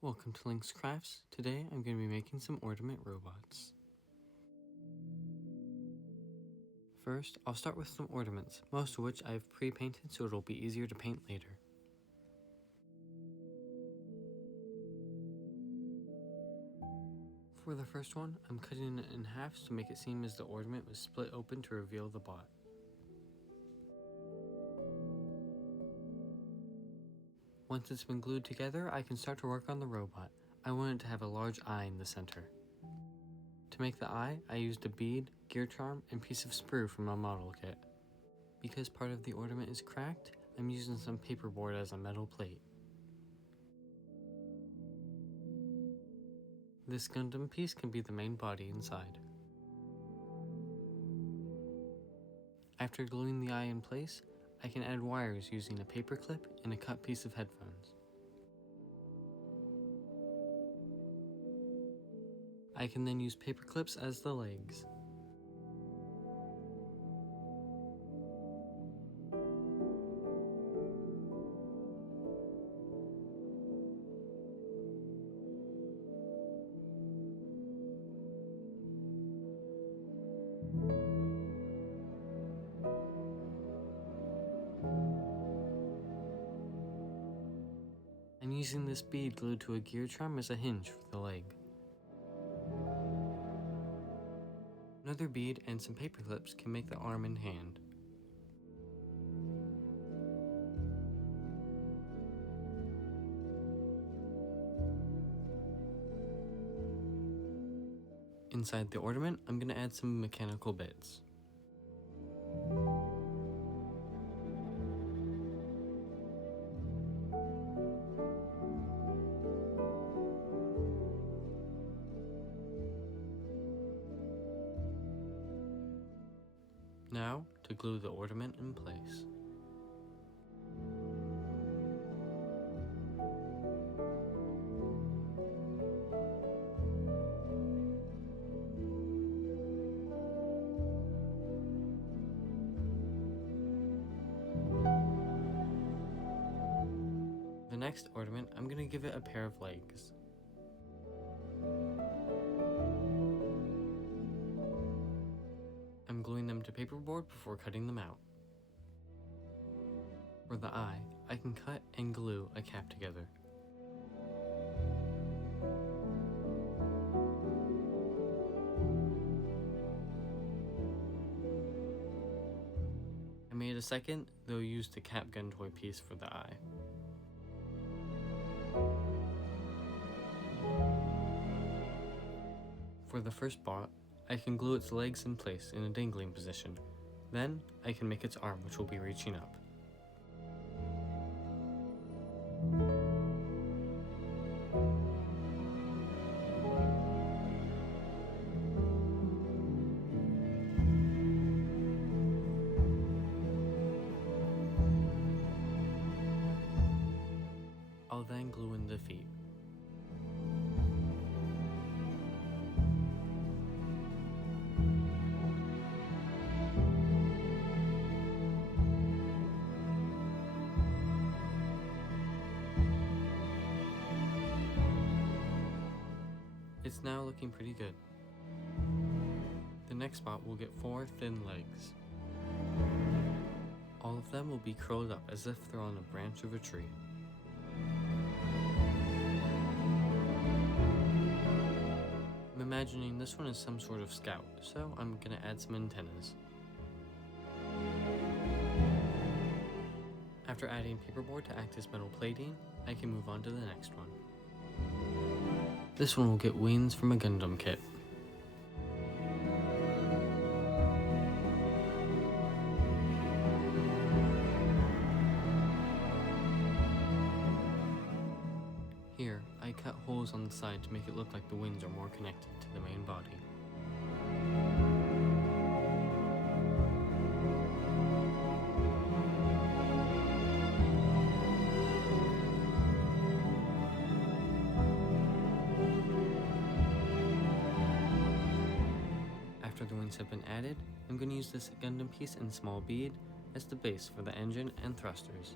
Welcome to Link's Crafts. Today I'm going to be making some ornament robots. First, I'll start with some ornaments, most of which I've pre-painted so it'll be easier to paint later. For the first one, I'm cutting it in half to make it seem as the ornament was split open to reveal the bot. Once it's been glued together, I can start to work on the robot. I want it to have a large eye in the center. To make the eye, I used a bead, gear charm, and piece of sprue from my model kit. Because part of the ornament is cracked, I'm using some paperboard as a metal plate. This Gundam piece can be the main body inside. After gluing the eye in place, I can add wires using a paper clip and a cut piece of headphones. I can then use paper clips as the legs. I'm using this bead glued to a gear charm as a hinge for the leg. Another bead and some paper clips can make the arm and hand. Inside the ornament, I'm going to add some mechanical bits. Now, to glue the ornament in place. The next ornament, I'm going to give it a pair of legs. I'm gluing them to paperboard before cutting them out. For the eye, I can cut and glue a cap together. I made a second, though used the cap gun toy piece for the eye. For the first bot, I can glue its legs in place in a dangling position. Then, I can make its arm, which will be reaching up. I'll then glue in the feet. It's now looking pretty good. The next bot will get 4 thin legs. All of them will be curled up as if they're on a branch of a tree. I'm imagining this one is some sort of scout, so I'm gonna add some antennas. After adding paperboard to act as metal plating, I can move on to the next one. This one will get wings from a Gundam kit. Here, I cut holes on the side to make it look like the wings are more connected to the main body. After the wings have been added, I'm going to use this Gundam piece and small bead as the base for the engine and thrusters.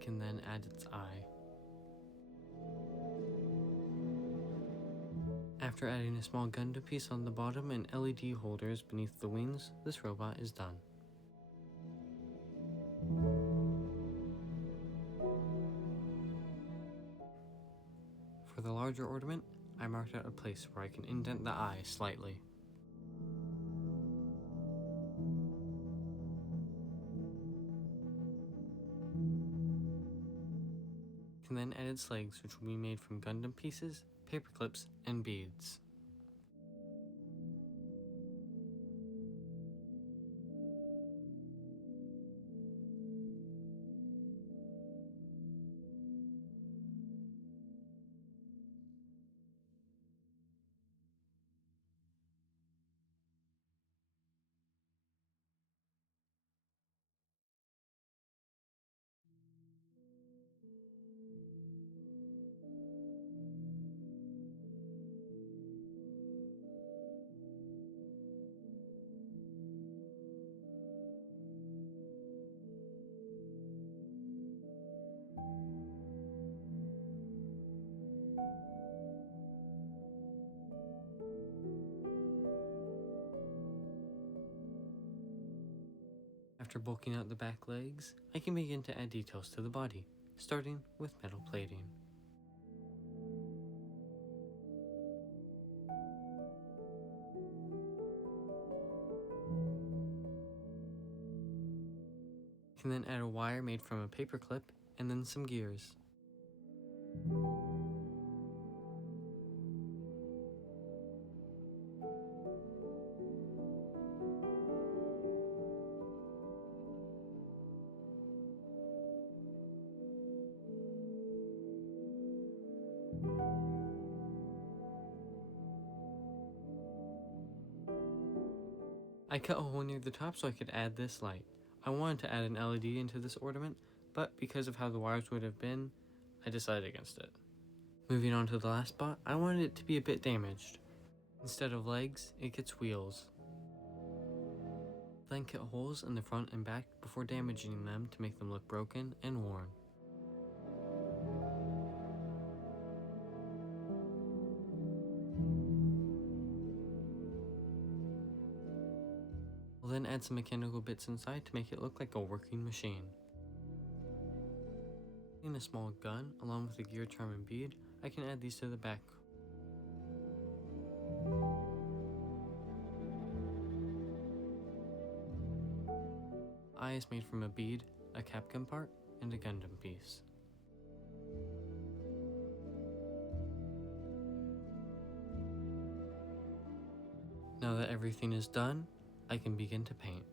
can then add its eye. After adding a small Gundam piece on the bottom and LED holders beneath the wings, this robot is done. For the larger ornament, I marked out a place where I can indent the eye slightly. I can then add its legs, which will be made from Gundam pieces, paper clips, and beads. After bulking out the back legs, I can begin to add details to the body, starting with metal plating. I can then add a wire made from a paper clip and then some gears. I cut a hole near the top so I could add this light. I wanted to add an LED into this ornament, but because of how the wires would have been, I decided against it. Moving on to the last spot, I wanted it to be a bit damaged. Instead of legs, it gets wheels. Then cut holes in the front and back before damaging them to make them look broken and worn. I'll then add some mechanical bits inside to make it look like a working machine. In a small gun, along with a gear charm and bead, I can add these to the back. Eye is made from a bead, a Capcom part, and a Gundam piece. Now that everything is done, I can begin to paint.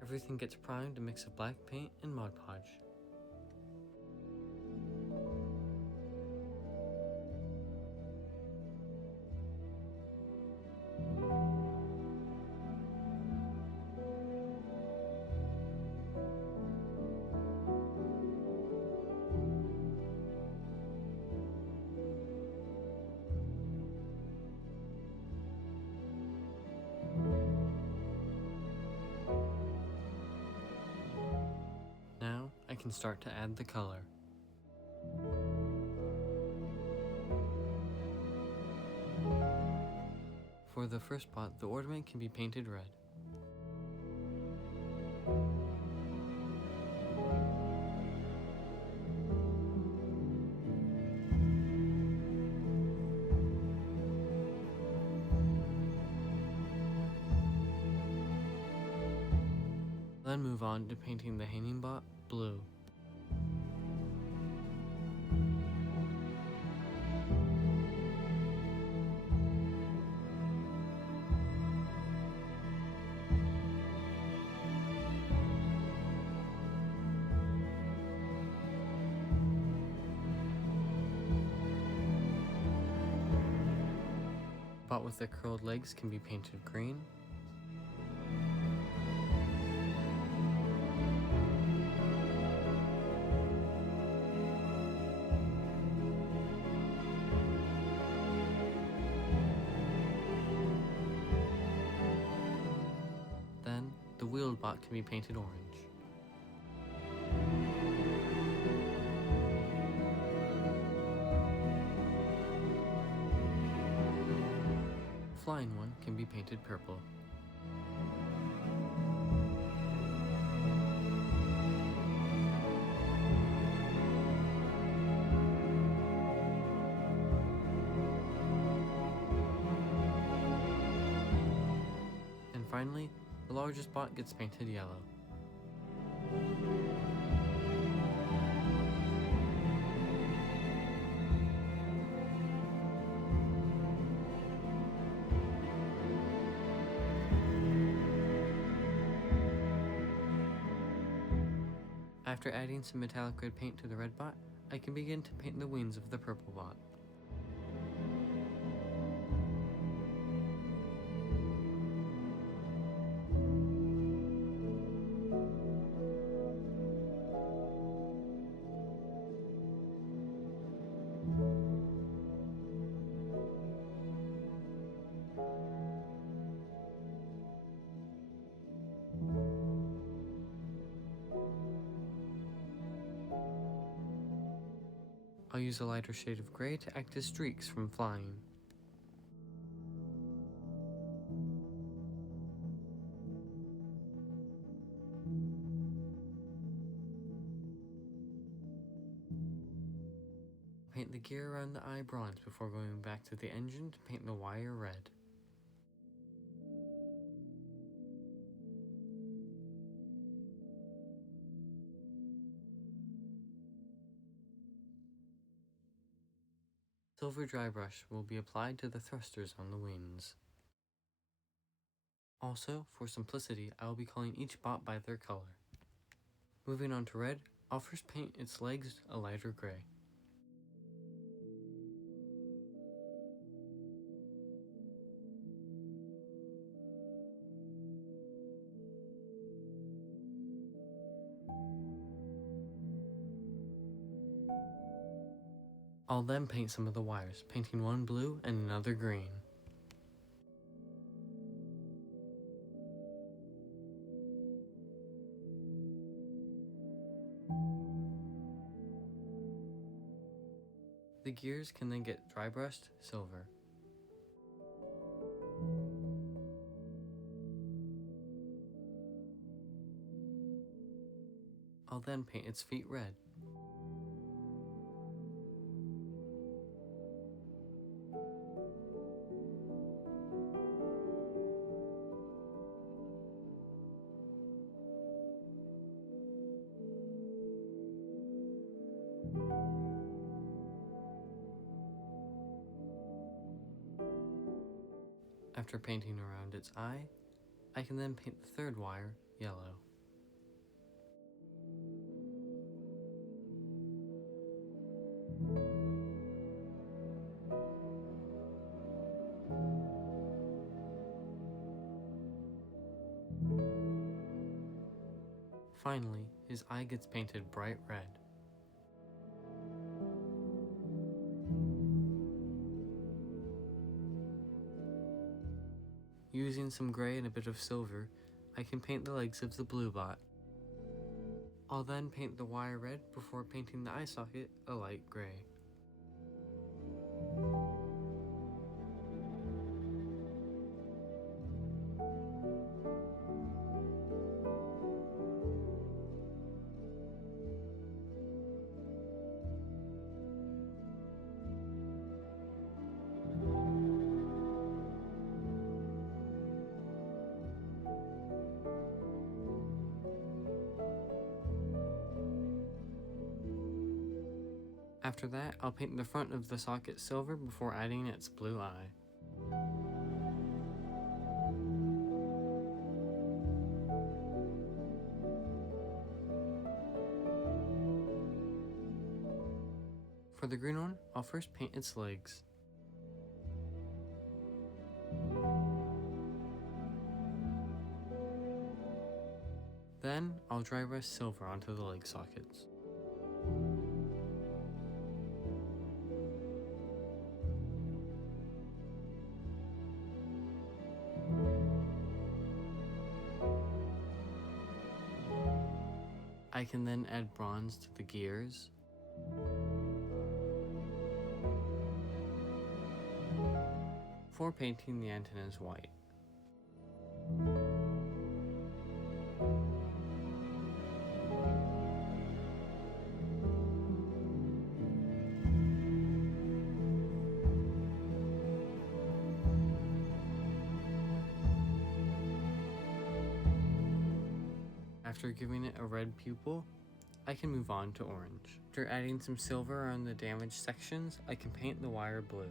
Everything gets primed a mix of black paint and Mod Podge. Now I can start to add the color. For the first spot, the ornament can be painted red. Then move on to painting the hanging bot blue. Bot with the curled legs can be painted green. wheeled bot can be painted orange. Flying one can be painted purple. And finally, the largest bot gets painted yellow. After adding some metallic red paint to the red bot, I can begin to paint the wings of the purple bot. I'll use a lighter shade of gray to act as streaks from flying. Paint the gear around the eye bronze before going back to the engine to paint the wire red. Silver dry brush will be applied to the thrusters on the wings. Also, for simplicity, I will be calling each bot by their color. Moving on to red, I'll first paint its legs a lighter gray. I'll then paint some of the wires, painting one blue and another green. The gears can then get dry brushed silver. I'll then paint its feet red. After painting around its eye, I can then paint the third wire yellow. Finally, his eye gets painted bright red. Using some gray and a bit of silver, I can paint the legs of the blue bot. I'll then paint the wire red before painting the eye socket a light gray. After that, I'll paint the front of the socket silver before adding its blue eye. For the green one, I'll first paint its legs. Then, I'll dry brush silver onto the leg sockets. I can then add bronze to the gears. Before painting the antennas white. After giving it a red pupil, I can move on to orange. After adding some silver around the damaged sections, I can paint the wire blue.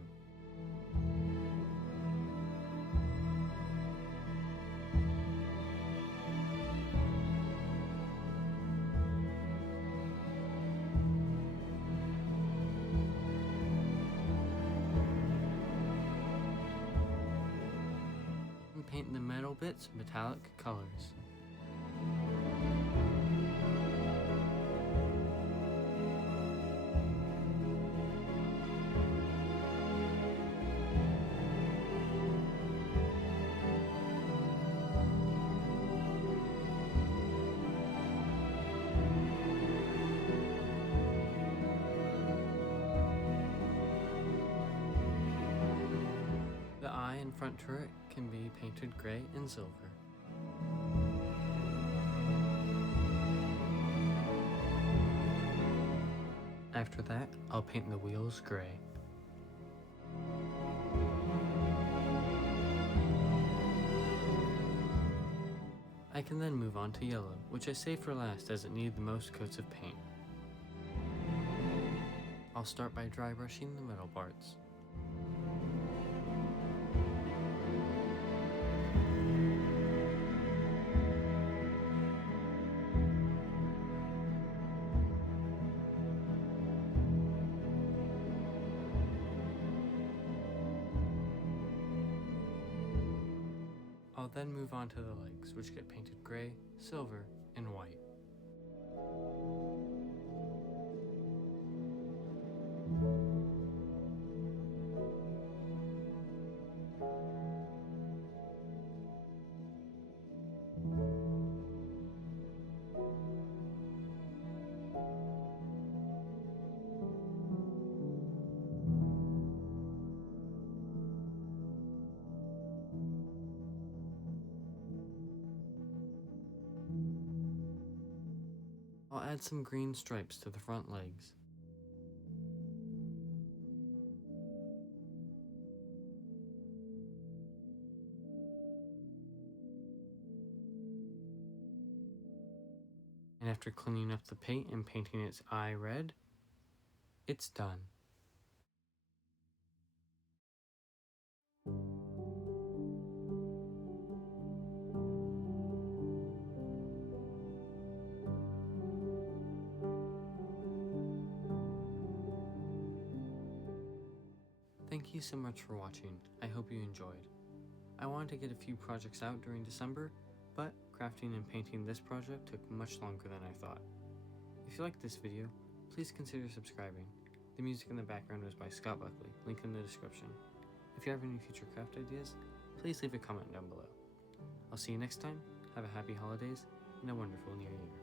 And paint the metal bits metallic colors. The eye and front turret can be painted gray and silver. After that, I'll paint the wheels gray. I can then move on to yellow, which I save for last as it needs the most coats of paint. I'll start by dry brushing the metal parts. I'll then move on to the legs, which get painted gray, silver, and white. I'll add some green stripes to the front legs. And after cleaning up the paint and painting its eye red, it's done. Thank you so much for watching. I hope you enjoyed. I wanted to get a few projects out during December, but crafting and painting this project took much longer than I thought. If you liked this video, please consider subscribing. The music in the background was by Scott Buckley, link in the description. If you have any future craft ideas, please leave a comment down below. I'll see you next time, have a happy holidays, and a wonderful new year.